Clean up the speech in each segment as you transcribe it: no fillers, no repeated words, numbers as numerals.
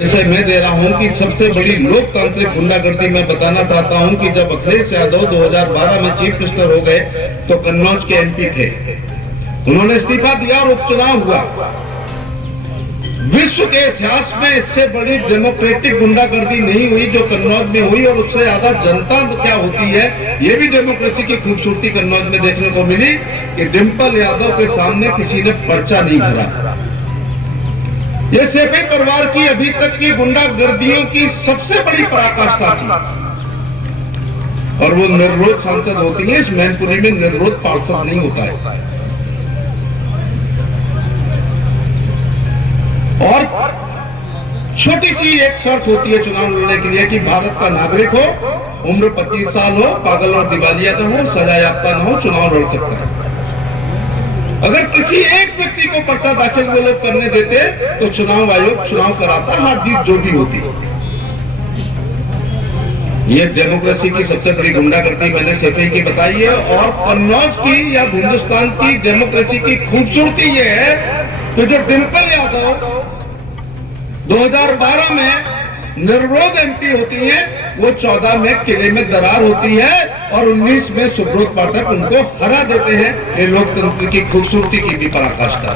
जैसे मैं दे रहा हूं कि सबसे बड़ी लोकतांत्रिक गुंडागर्दी मैं बताना चाहता हूं कि जब अखिलेश यादव 2012 में चीफ मिनिस्टर हो गए तो कन्नौज के एमपी थे। उन्होंने इस्तीफा दिया और उपचुनाव हुआ। विश्व के इतिहास में इससे बड़ी डेमोक्रेटिक गुंडागर्दी नहीं हुई जो कन्नौज में हुई, और उससे ज्यादा जनता क्या होती है ये भी डेमोक्रेसी की खूबसूरती कन्नौज में देखने को मिली कि डिंपल यादव के सामने किसी ने पर्चा नहीं भरा। ये सेपी परिवार की अभी तक की गुंडागर्दियों की सबसे बड़ी पराकाष्ठा थी, और वो निर्विरोध सांसद होती है। इस मैनपुरी में निर्विरोध पार्षद नहीं होता है। और छोटी सी एक शर्त होती है चुनाव लड़ने के लिए कि भारत का नागरिक हो, उम्र 25 साल हो, पागल और दिवालिया न हो, सजा याफ्ता न हो, चुनाव लड़ सकता है। अगर किसी एक व्यक्ति को पर्चा दाखिल वो लोग करने देते तो चुनाव आयोग चुनाव कराता, हार जीत जो भी होती। ये डेमोक्रेसी की सबसे बड़ी गुंडागर्दी मैंने सेपी की बताई है। और कन्नौज की या हिंदुस्तान की डेमोक्रेसी की खूबसूरती ये है कि जो डिंपल यादव 2012 में निर्विरोध एमपी होती है, वो 14 में किले में दरार होती है और 19 में सुब्रत पाठक उनको हरा देते हैं। ये लोकतंत्र की खूबसूरती की भी पराकाष्ठा।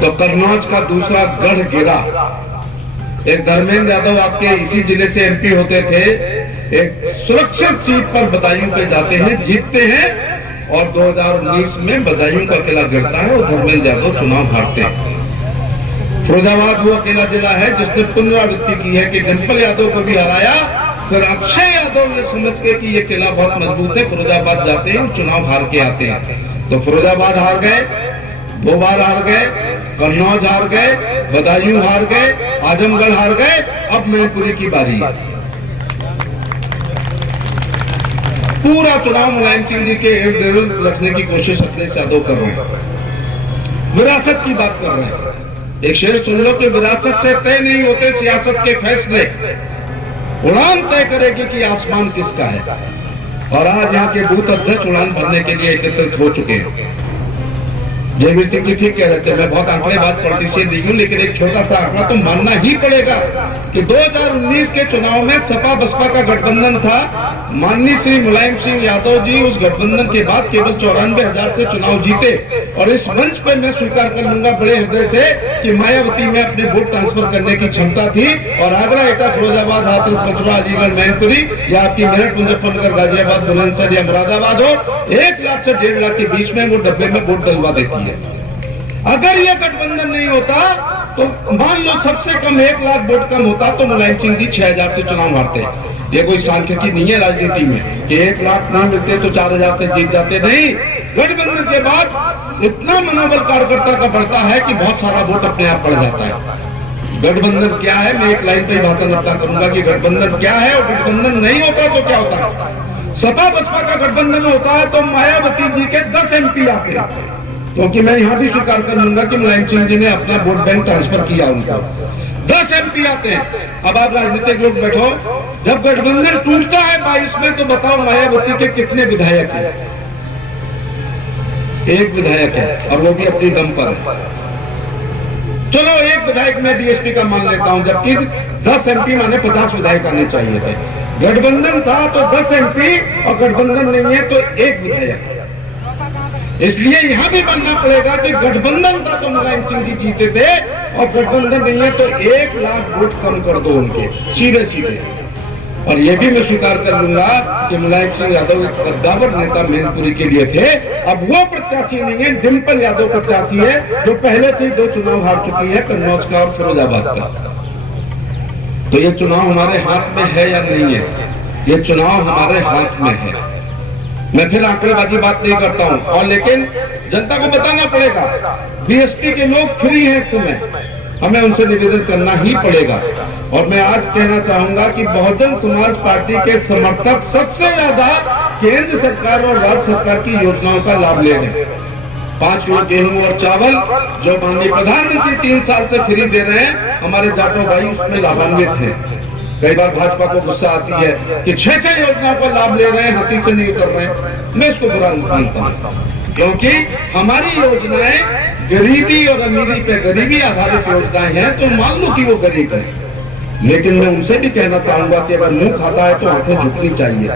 तो कन्नौज का दूसरा गढ़ गिरा। एक धर्मेंद्र यादव आपके इसी जिले से एमपी होते थे, एक सुरक्षित सीट पर बदायूं पे जाते हैं, जीतते हैं, और 2019 में बदायूं का किला गिरता है और धर्मेंद्र यादव चुनाव हारते हैं। फिरोजाबाद वो अकेला जिला है जिसने पुनरावृत्ति की है कि डिंपल यादव को भी हराया, फिर अक्षय यादव ने समझ के कि ये किला बहुत मजबूत है, फिरोजाबाद जाते हैं, चुनाव हार के आते हैं। तो फिरोजाबाद हार गए, 2 बार हार गए, कन्नौज हार गए, बदायूं हार गए, आजमगढ़ हार गए। अब मैनपुरी की बारी है। पूरा चुनाव मुलायम सिंह जी के इर्द गिर्द रखने की कोशिश अखिलेश यादव कर रहे हैं। विरासत की बात कर रहे हैं। एक शेर सुन लो कि विरासत से तय नहीं होते सियासत के फैसले, उड़ान तय करेगी कि आसमान किसका है। और आज यहाँ के बूथ अध्यक्ष उड़ान भरने के लिए एकत्रित हो चुके हैं। जयवीर सिंह जी ठीक कह रहे थे, मैं बहुत आंकड़ेबाज पॉलिटिशियन नहीं हूं, लेकिन एक छोटा सा आंकड़ा तो मानना ही पड़ेगा कि 2019 के चुनाव में सपा बसपा का गठबंधन था। माननीय श्री मुलायम सिंह यादव जी उस गठबंधन के बाद केवल 94,000 से चुनाव जीते। और इस मंच पे मैं स्वीकार कर लूंगा बड़े हृदय से कि मायावती में अपने वोट ट्रांसफर करने की क्षमता थी, और आगरा, एटा, फिरोजाबाद, हाथरस, मथुरा, अलीगढ़, मैनपुरी या आपकी मेरठ, मुजफ्फरनगर, गाजियाबाद, बुलंदशहर या मुरादाबाद हो, 1 लाख से 1.5 लाख के बीच में वो डब्बे में वोट डलवा देती है। अगर ये गठबंधन नहीं होता तो मान लो सबसे कम 1 लाख वोट कम होता तो मुलायम सिंह जी 6,000 से चुनाव हारते। ये कोई सांख्यिकी नहीं है राजनीति में कि 1 लाख ना मिलते तो 4,000 से जीत जाते। नहीं, गठबंधन के बाद इतना मनोबल कार्यकर्ता का बढ़ता है कि बहुत सारा वोट अपने आप बढ़ जाता है। गठबंधन क्या है, मैं एक लाइन पे भाषण रखता करूंगा कि गठबंधन क्या है, और गठबंधन नहीं होता तो क्या होता है। सपा बसपा का गठबंधन होता है तो मायावती जी के 10 एमपी आते हैं, क्योंकि मैं यहां भी स्वीकार कर लूंगा कि मुलायम सिंह जी ने अपना वोट बैंक ट्रांसफर किया, उनका 10 एमपी आते हैं। अब आप राजनीतिक लोग बैठो, जब गठबंधन टूटता है 22 में तो बताओ मायावती के कितने विधायक हैं? 1 विधायक है, और वो भी अपनी दम पर है। चलो 1 विधायक मैं बीएसपी का मान लेता हूं, जबकि 10 एमपी माने 50 विधायक आने चाहिए थे। गठबंधन था तो 10 एमपी, और गठबंधन नहीं है तो 1 विधायक। इसलिए यहां भी मानना पड़ेगा कि गठबंधन था तो मुलायम सिंह जी जीते थे, और गठबंधन नहीं है तो 1 लाख वोट कम कर दो उनके, सीधे सीधे। और यह भी मैं स्वीकार कर लूंगा कि मुलायम सिंह यादव एक कद्दावर नेता मैनपुरी के लिए थे। अब वो प्रत्याशी नहीं है, डिंपल यादव प्रत्याशी है, जो पहले से 2 चुनाव हार चुकी है, कन्नौज का और फिरोजाबाद का। तो ये चुनाव हमारे हाथ में है या नहीं है? ये चुनाव हमारे हाथ में है। मैं फिर आंकड़ेबाजी बात नहीं करता हूं, और लेकिन जनता को बताना पड़ेगा। बीएसपी के लोग फ्री हैं इस समय, हमें उनसे निवेदन करना ही पड़ेगा। और मैं आज कहना चाहूंगा कि बहुजन समाज पार्टी के समर्थक सबसे ज्यादा केंद्र सरकार और राज्य सरकार की योजनाओं का लाभ ले रहे हैं। 5 किलो गेहूं और चावल जो माननीय प्रधानमंत्री 3 साल से फ्री दे रहे हैं, हमारे जाटो भाई उसमें लाभान्वित हैं। कई बार भाजपा को गुस्सा आती है कि 6 योजनाओं का लाभ ले रहे हैं, हाथी से नहीं उतर रहे हैं। मैं इसको बुरा नहीं मानता हूं। क्योंकि हमारी योजनाएं गरीबी और अमीरी पे गरीबी आधारित योजनाएं हैं, तो मान लो कि वो गरीब है, लेकिन मैं उनसे भी कहना चाहूंगा कि अगर मुंह खाता है तो आंखें झुकनी चाहिए।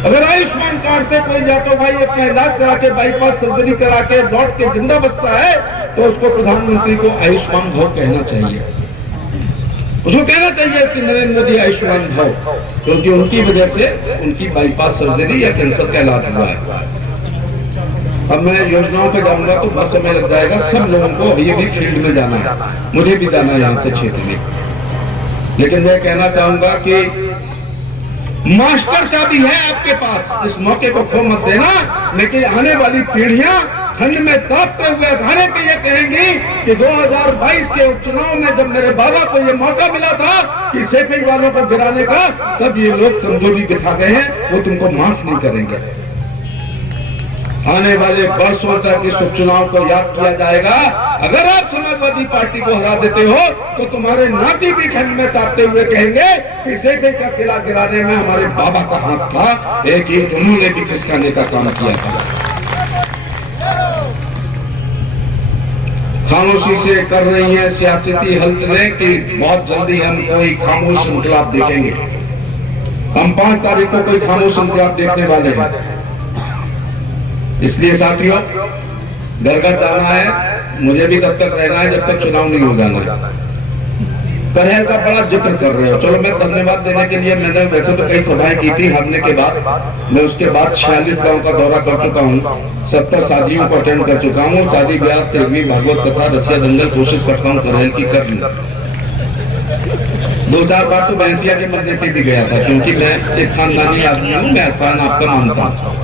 अगर आयुष्मान कार्ड से कोई जाटो भाई अपना इलाज करा के बाईपास सर्जरी करा के लौट के जिंदा बचता है, तो उसको प्रधानमंत्री को आयुष्मान भव कहना चाहिए। उसको कहना चाहिए कि नरेंद्र मोदी आयुष्मान भव, क्योंकि उनकी वजह से उनकी बाईपास सर्जरी या कैंसर का इलाज हुआ है। अब मैं योजनाओं पे जाऊंगा तो बहुत समय लग जाएगा। सब लोगों को अभी भी फील्ड में जाना है, मुझे भी जाना है यहाँ से क्षेत्र में, लेकिन मैं कहना चाहूंगा कि मास्टर चाबी है आपके पास, इस मौके को खो मत देना। लेकिन आने वाली पीढ़ियां ठंड में तापते हुए घरे पे ये कहेंगी कि 2022 के उपचुनाव में जब मेरे बाबा को ये मौका मिला था कि सेफी वालों को गिराने का, तब ये लोग कमजोरी दिखा गए हैं, वो तुमको माफ नहीं करेंगे। आने वाले वर्षों तक इस उपचुनाव को याद किया जाएगा। अगर आप समाजवादी पार्टी को हरा देते हो तो तुम्हारे नाती भी ठंड में तापते हुए कहेंगे कि सेफी का किला गिराने में हमारे बाबा का हाथ था, एक ईंट उन्होंने भी खिसकाने का काम किया था। खामोशी से कर रही है सियासती हलचलें कि बहुत जल्दी हम कोई खामोश इनकलाब देखेंगे। हम 5 तारीख को कोई खामोश इनकलाब देखने वाले हैं। इसलिए साथियों, घर घर जाना है, मुझे भी तब तक रहना है जब तक चुनाव नहीं हो जाना। करहेल का बड़ा जिक्र कर रहे हो, चलो मैं धन्यवाद देने के लिए, मैंने वैसे तो कई सभाएं की थी हारने के बाद। मैं उसके बाद 46 गांव का दौरा कर चुका हूँ, 70 शादियों को अटेंड कर चुका हूँ, शादी ब्याह, तेरहवीं भागवत कथा, रसिया दंगल कोशिश करता हूँ करहेल की कर ली। 2-4 बार तो भैंसिया के मरने पे भी गया था, क्योंकि मैं एक खानदानी आदमी हूँ, मैं अफसान आपका मानता हूँ।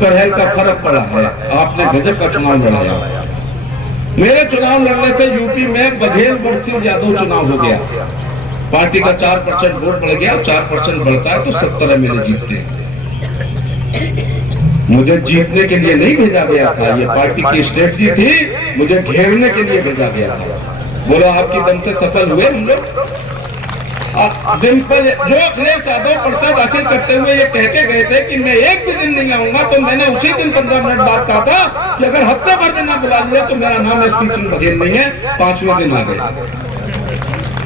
करहेल का फर्क पड़ा है, आपने गजब का चुनाव लड़ाया। मेरे चुनाव लड़ने से यूपी में बघेल वर्सेस यादव चुनाव हो गया। पार्टी का 4% वोट बढ़ गया, 4% बढ़ता है तो 70 एमएलए जीतते हैं। मुझे जीतने के लिए नहीं भेजा गया था, ये पार्टी की स्ट्रेटजी थी, मुझे घेरने के लिए भेजा गया था। बोलो आपकी दम से सफल हुए हम लोग। डिम्पल जो अखिलेश यादव पर्चा दाखिल करते हुए ये कह के गए थे कि मैं एक भी दिन नहीं आऊंगा, तो मैंने उसी दिन 15 मिनट बाद कहा था कि अगर हफ्ते भर में ना बुला लिया तो मेरा नाम एसपी सिंह बघेल नहीं है। 5वें दिन आ गए।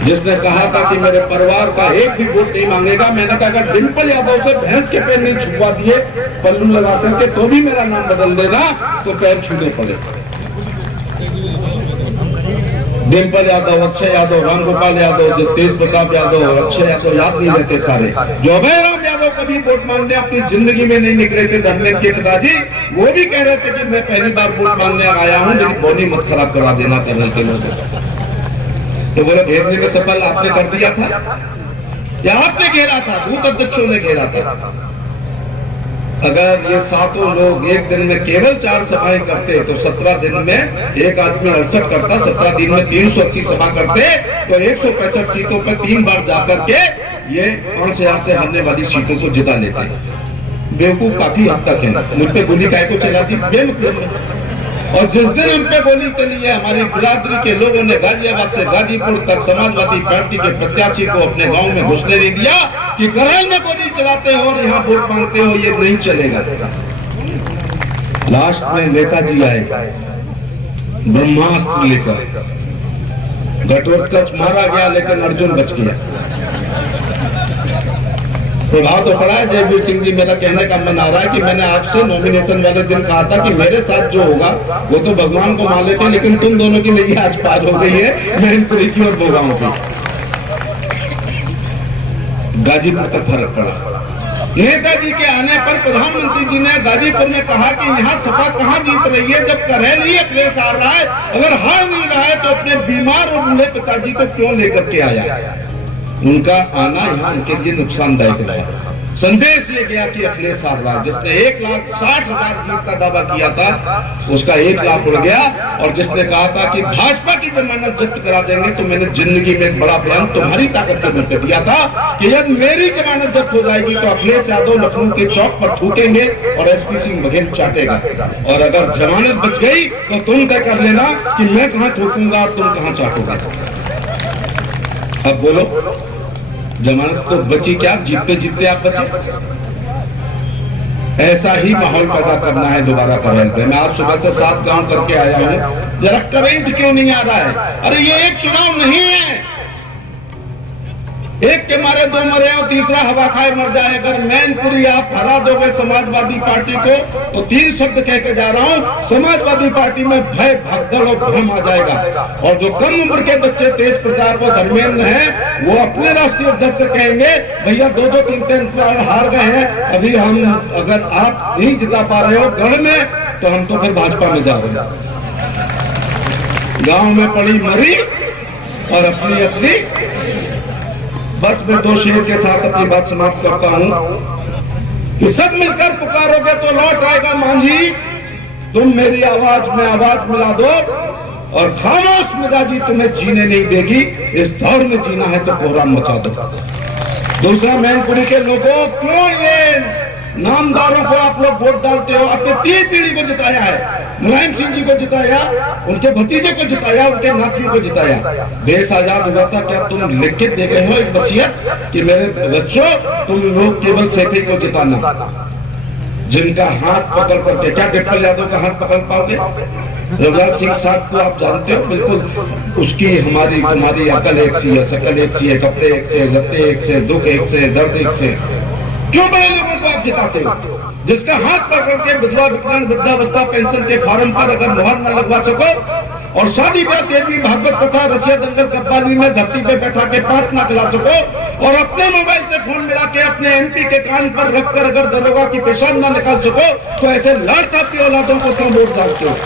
जिसने कहा था कि मेरे परिवार का एक भी वोट नहीं मांगेगा, मैंने कहा अगर डिम्पल यादव से भैंस के पैर नहीं छुपवा दिए पल्लू लगा करके तो भी मेरा नाम बदल देना, तो पैर छूने पड़े। डिम्पल यादव, अक्षय यादव, रामगोपाल यादव, तेज प्रताप यादव और अक्षय यादव याद नहीं रहते सारे। जो अभय राम यादव कभी वोट मांगने अपनी जिंदगी में नहीं निकले थे, धर्मेंद्र के पिताजी, वो भी कह रहे थे कि मैं पहली बार वोट मांगने आया हूँ, मेरी बोनी मत खराब करा देना करल के लोगों। तो बोले घेरने में सफल आपने कर दिया था या आपने घेरा था, बूथ अध्यक्षों ने घेरा था। अगर ये 7 लोग एक दिन में केवल 4 सभाएं करते तो 17 दिन में एक आदमी 68 करता, 17 दिन में 380 सभा करते तो 165 सीटों पर 3 बार जाकर के ये 5000 से हारने वाली सीटों को जिता लेते। बेवकूफ काफी हद तक है, मुझ पे गोली काय को चलाती बेमतलब। और जिस दिन हम पे गोली चली है, हमारी बिरादरी के लोगों ने गाजियाबाद से गाजीपुर तक समाजवादी पार्टी के प्रत्याशी को अपने गांव में घुसने नहीं दिया कि करहेल में गोली चलाते हो और यहाँ वोट मांगते हो, ये नहीं चलेगा। लास्ट में नेताजी आए ब्रह्मास्त्र लेकर, घटोत्कच मारा गया लेकिन अर्जुन बच गया। प्रभाव तो पड़ा है। जयवीर सिंह जी, मेरा कहने का मन आ रहा है कि मैंने आपसे नॉमिनेशन वाले दिन कहा था कि मेरे साथ जो होगा वो तो भगवान को मान लेते, लेकिन तुम दोनों की नहीं आज पार हो गई है मैनपुरी की और भोगांव की। गाजीपुर तक फर्क पड़ा। नेताजी के आने पर प्रधानमंत्री जी ने गाजीपुर में कहा कि यहाँ सपा कहाँ जीत रही है जब करहेल ही अखिलेश हार रहा है, अगर हार नहीं रहा है तो अपने बीमार और बूढ़े पिताजी को क्यों लेकर के आया। उनका आना यहाँ उनके लिए नुकसानदायक रहा। संदेश ये गया कि अखिलेश हार रहा है। जिसने 1,60,000 जीत का दावा किया था उसका 1 लाख उड़ गया, और जिसने कहा था कि भाजपा की जमानत जब्त करा देंगे, तो मैंने जिंदगी में एक बड़ा बयान तुम्हारी ताकत के मुझे दिया था कि जब मेरी जमानत जब्त हो जाएगी तो अखिलेश यादव लखनऊ के चौक पर थूकेंगे और एसपी सिंह बघेल चाटेगा, और अगर जमानत बच गई तो तुम तय कर लेना कि मैं कहाँ थूकूंगा और तुम कहाँ चाटोगा। अब बोलो, जमानत तो बची क्या, जीतते जीतते आप बचे। ऐसा ही माहौल पैदा करना है दोबारा करेंट पे। मैं आज सुबह से 7 गांव करके आया हूं, जरा करेंट क्यों नहीं आ रहा है? अरे ये एक चुनाव नहीं है, एक के मारे 2 मरे और तीसरा हवा खाए मर जाए। अगर मैनपुरी आप हरा दोगे समाजवादी पार्टी को तो 3 शब्द कह के जा रहा हूं, समाजवादी पार्टी में भय भगदड़ और भ्रम आ जाएगा। और जो कम उम्र के बच्चे तेज प्रताप और धर्मेंद्र हैं, वो अपने राष्ट्रीय अध्यक्ष से कहेंगे भैया 2-2, 3-3 साल हार गए हैं, अभी हम अगर आप नहीं जिता पा रहे हो गढ़ में तो हम तो फिर भाजपा में जा रहे हैं। गांव में पड़ी मरी और अपनी अपनी। बस मैं 2 शेर के साथ अपनी बात समाप्त करता हूं कि सब मिलकर पुकारोगे तो लौट आएगा मांझी, तुम मेरी आवाज में आवाज मिला दो और खामोश मिजाजी तुम्हें जीने नहीं देगी। इस दौर में जीना है तो कोहराम मचा दो। दूसरा, मैनपुरी के लोगों, क्यों ये नामदारों को आप लोग वोट डालते हो? अपने 3 पीढ़ी को जिताया है, मुलायम सिंह जी को जिताया, उनके भतीजे को जिताया, उनके नातियों को जिताया। देश आजाद हुआ था, क्या तुम लिख के दे गए हो एक वसीयत कि मेरे बच्चों तुम लोग केवल सेठी को जिताना? जिनका हाथ पकड़ करके, क्या डिप्पल यादव का हाथ पकड़ पाओगे? रघुराज सिंह साहब को आप जानते हो, बिल्कुल उसकी हमारी अकल एक सी है, शकल एक सी है, कपड़े एक से, लत्ते एक से, दुख एक से, दर्द एक से। क्यों बड़े लोगों को आप जिताते हो? जिसका हाथ पकड़ के विधवा विकलांग वृद्धावस्था पेंशन के फॉर्म पर अगर मुहर न लगवा सको और शादी ब्याह 13वीं भागवत कथा रसिया दंगल कब्बाली में धरती पे बैठा के 5 ना खिला सको और अपने मोबाइल से फोन मिला के अपने MP के कान पर रखकर अगर दरोगा की पेशाब ना निकाल सको तो ऐसे लाड साहब की औलादों को क्यों वोट डालते हो?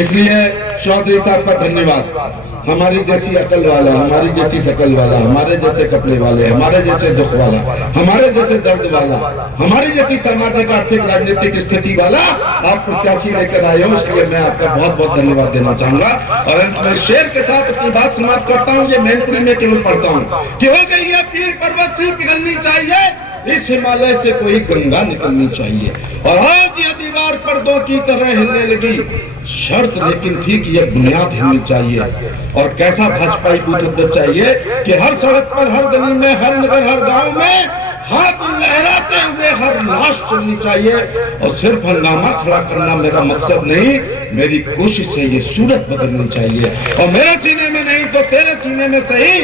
इसलिए चौधरी साहब का धन्यवाद। हमारी जैसी अकल वाला, हमारी जैसी शकल वाला, हमारे जैसे कपड़े वाले, हमारे जैसे दुख वाला, हमारे जैसे दर्द वाला, हमारी जैसी सामाजिक आर्थिक राजनीतिक स्थिति वाला आप प्रत्याशी लेकर आए हो, इसलिए मैं आपका बहुत बहुत धन्यवाद देना चाहूंगा। और अंत में शेर के साथ अपनी बात समाप्त करता हूँ। ये मैनपुरी में केवल पढ़ता हूँ कि हो गई है पीर पर्वत से पिघलनी चाहिए, इस हिमालय से कोई गंगा निकलनी चाहिए। और आज ये दीवार पर्दों की तरह हिलने लगी, शर्त लेकिन थी कि यह बुनियाद हिलनी चाहिए। और कैसा भाजपाई बूथ अध्यक्ष चाहिए कि हर सड़क पर, हर गली में, हर नगर, हर गांव में हाथ लहराते हुए हर लाश चलनी चाहिए। और सिर्फ हंगामा खड़ा करना मेरा मकसद नहीं, मेरी कोशिश है ये सूरत बदलनी चाहिए। और मेरे सीने में नहीं तो तेरे सीने में सही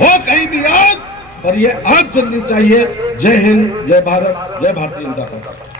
हो कहीं भी आग, पर ये आग चलनी चाहिए। जय हिंद, जय भारत, जय भारतीय जनता पार्टी।